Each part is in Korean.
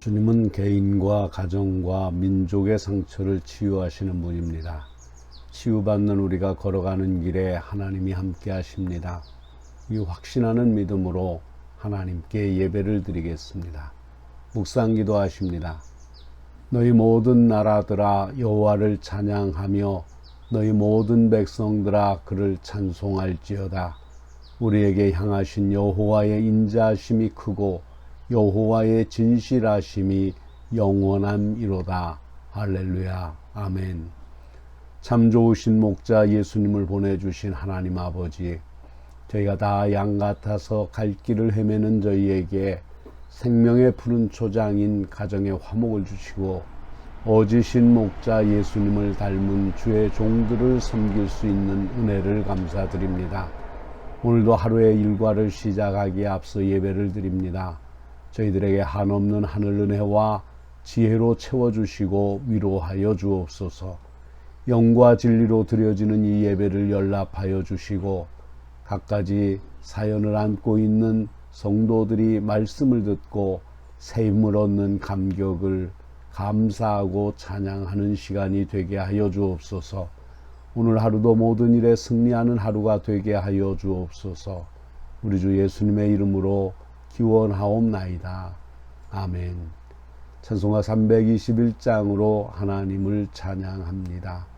주님은 개인과 가정과 민족의 상처를 치유하시는 분입니다. 치유받는 우리가 걸어가는 길에 하나님이 함께 하십니다. 이 확신하는 믿음으로 하나님께 예배를 드리겠습니다. 묵상 기도 하십니다. 너희 모든 나라들아 여호와를 찬양하며 너희 모든 백성들아 그를 찬송할지어다. 우리에게 향하신 여호와의 인자하심이 크고 여호와의 진실하심이 영원함이로다. 할렐루야. 아멘. 참 좋으신 목자 예수님을 보내주신 하나님 아버지, 저희가 다 양 같아서 갈 길을 헤매는 저희에게 생명의 푸른 초장인 가정의 화목을 주시고 어지신 목자 예수님을 닮은 주의 종들을 섬길 수 있는 은혜를 감사드립니다. 오늘도 하루의 일과를 시작하기에 앞서 예배를 드립니다. 저희들에게 한없는 하늘 은혜와 지혜로 채워주시고 위로하여 주옵소서. 영과 진리로 드려지는 이 예배를 연락하여 주시고 갖가지 사연을 안고 있는 성도들이 말씀을 듣고 새 힘을 얻는 감격을 감사하고 찬양하는 시간이 되게 하여 주옵소서. 오늘 하루도 모든 일에 승리하는 하루가 되게 하여 주옵소서. 우리 주 예수님의 이름으로 기원하옵나이다. 아멘. 찬송가 321장으로 하나님을 찬양합니다.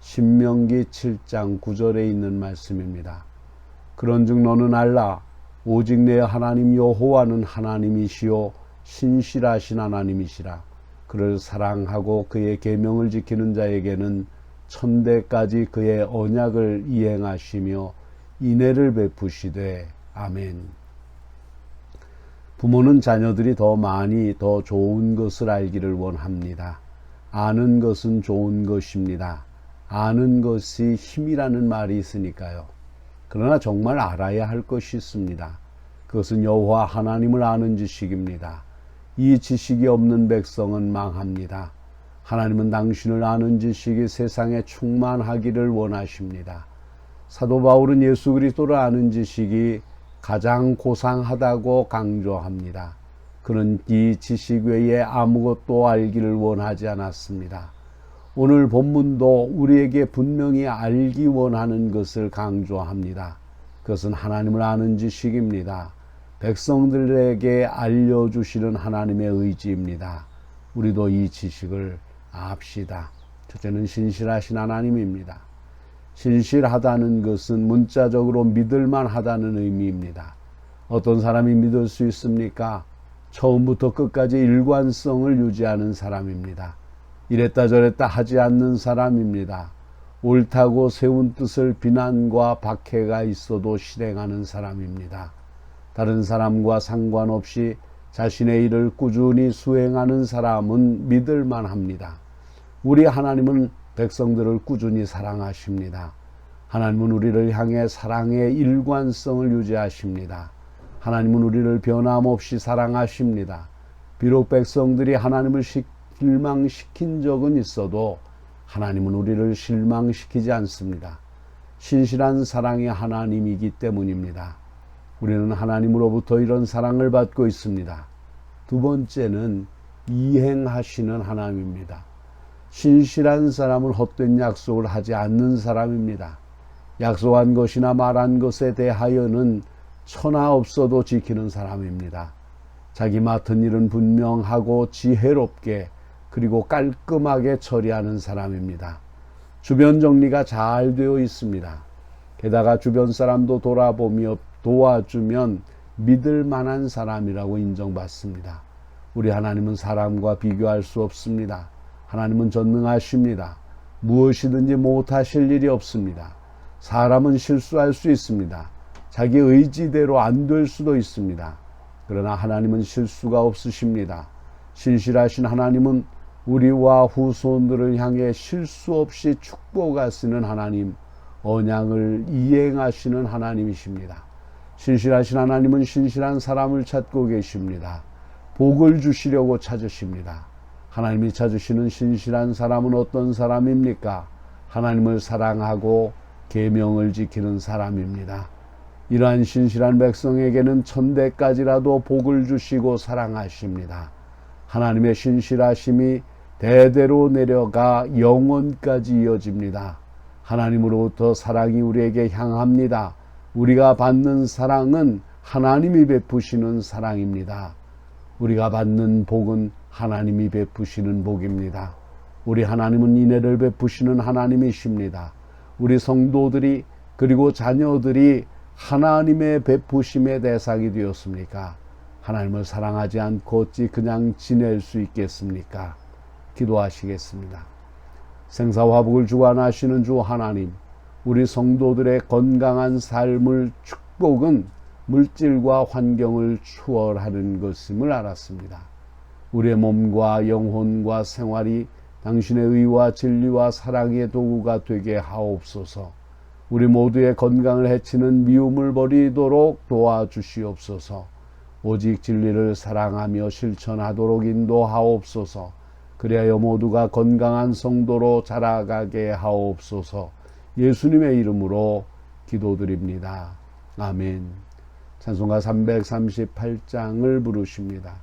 신명기 7장 9절에 있는 말씀입니다. 그런즉 너는 알라 오직 내 하나님 여호와는 하나님이시요 신실하신 하나님이시라. 그를 사랑하고 그의 계명을 지키는 자에게는 천대까지 그의 언약을 이행하시며 인애를 베푸시되 아멘. 부모는 자녀들이 더 많이 더 좋은 것을 알기를 원합니다. 아는 것은 좋은 것입니다. 아는 것이 힘이라는 말이 있으니까요. 그러나 정말 알아야 할 것이 있습니다. 그것은 여호와 하나님을 아는 지식입니다. 이 지식이 없는 백성은 망합니다. 하나님은 당신을 아는 지식이 세상에 충만하기를 원하십니다. 사도 바울은 예수 그리스도를 아는 지식이 가장 고상하다고 강조합니다. 그는 이 지식 외에 아무것도 알기를 원하지 않았습니다. 오늘 본문도 우리에게 분명히 알기 원하는 것을 강조합니다. 그것은 하나님을 아는 지식입니다. 백성들에게 알려주시는 하나님의 의지입니다. 우리도 이 지식을 압시다. 첫째는 신실하신 하나님입니다. 신실하다는 것은 문자적으로 믿을만 하다는 의미입니다. 어떤 사람이 믿을 수 있습니까? 처음부터 끝까지 일관성을 유지하는 사람입니다. 이랬다 저랬다 하지 않는 사람입니다. 옳다고 세운 뜻을 비난과 박해가 있어도 실행하는 사람입니다. 다른 사람과 상관없이 자신의 일을 꾸준히 수행하는 사람은 믿을만 합니다. 우리 하나님은 백성들을 꾸준히 사랑하십니다. 하나님은 우리를 향해 사랑의 일관성을 유지하십니다. 하나님은 우리를 변함없이 사랑하십니다. 비록 백성들이 하나님을 실망시킨 적은 있어도 하나님은 우리를 실망시키지 않습니다. 신실한 사랑의 하나님이기 때문입니다. 우리는 하나님으로부터 이런 사랑을 받고 있습니다. 두 번째는 이행하시는 하나님입니다. 신실한 사람은 헛된 약속을 하지 않는 사람입니다. 약속한 것이나 말한 것에 대하여는 천하 없어도 지키는 사람입니다. 자기 맡은 일은 분명하고 지혜롭게 그리고 깔끔하게 처리하는 사람입니다. 주변 정리가 잘 되어 있습니다. 게다가 주변 사람도 돌아보며 도와주면 믿을 만한 사람이라고 인정받습니다. 우리 하나님은 사람과 비교할 수 없습니다. 하나님은 전능하십니다. 무엇이든지 못하실 일이 없습니다. 사람은 실수할 수 있습니다. 자기 의지대로 안 될 수도 있습니다. 그러나 하나님은 실수가 없으십니다. 신실하신 하나님은 우리와 후손들을 향해 실수 없이 축복하시는 하나님, 언양을 이행하시는 하나님이십니다. 신실하신 하나님은 신실한 사람을 찾고 계십니다. 복을 주시려고 찾으십니다. 하나님이 찾으시는 신실한 사람은 어떤 사람입니까? 하나님을 사랑하고 계명을 지키는 사람입니다. 이러한 신실한 백성에게는 천대까지라도 복을 주시고 사랑하십니다. 하나님의 신실하심이 대대로 내려가 영원까지 이어집니다. 하나님으로부터 사랑이 우리에게 향합니다. 우리가 받는 사랑은 하나님이 베푸시는 사랑입니다. 우리가 받는 복은 하나님이 베푸시는 복입니다. 우리 하나님은 인애를 베푸시는 하나님이십니다. 우리 성도들이 그리고 자녀들이 하나님의 베푸심의 대상이 되었습니까? 하나님을 사랑하지 않고 어찌 그냥 지낼 수 있겠습니까? 기도하시겠습니다. 생사화복을 주관하시는 주 하나님, 우리 성도들의 건강한 삶을 축복은 물질과 환경을 추월하는 것임을 알았습니다. 우리의 몸과 영혼과 생활이 당신의 의와 진리와 사랑의 도구가 되게 하옵소서. 우리 모두의 건강을 해치는 미움을 버리도록 도와주시옵소서. 오직 진리를 사랑하며 실천하도록 인도하옵소서. 그리하여 모두가 건강한 성도로 자라가게 하옵소서. 예수님의 이름으로 기도드립니다. 아멘. 찬송가 338장을 부르십니다.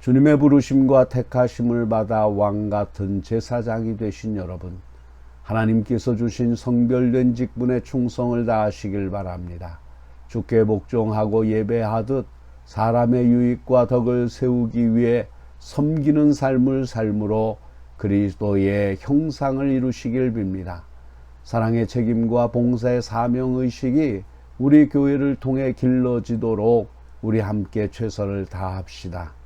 주님의 부르심과 택하심을 받아 왕 같은 제사장이 되신 여러분, 하나님께서 주신 성별된 직분에 충성을 다하시길 바랍니다. 주께 복종하고 예배하듯 사람의 유익과 덕을 세우기 위해 섬기는 삶을 삶으로 그리스도의 형상을 이루시길 빕니다. 사랑의 책임과 봉사의 사명 의식이 우리 교회를 통해 길러지도록 우리 함께 최선을 다합시다.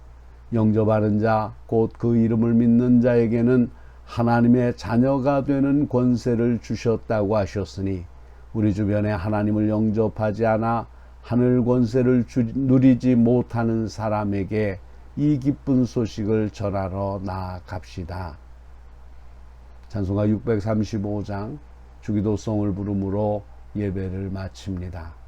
영접하는 자, 곧 그 이름을 믿는 자에게는 하나님의 자녀가 되는 권세를 주셨다고 하셨으니 우리 주변에 하나님을 영접하지 않아 하늘 권세를 주, 누리지 못하는 사람에게 이 기쁜 소식을 전하러 나아갑시다. 찬송가 635장 주기도송을 부름으로 예배를 마칩니다.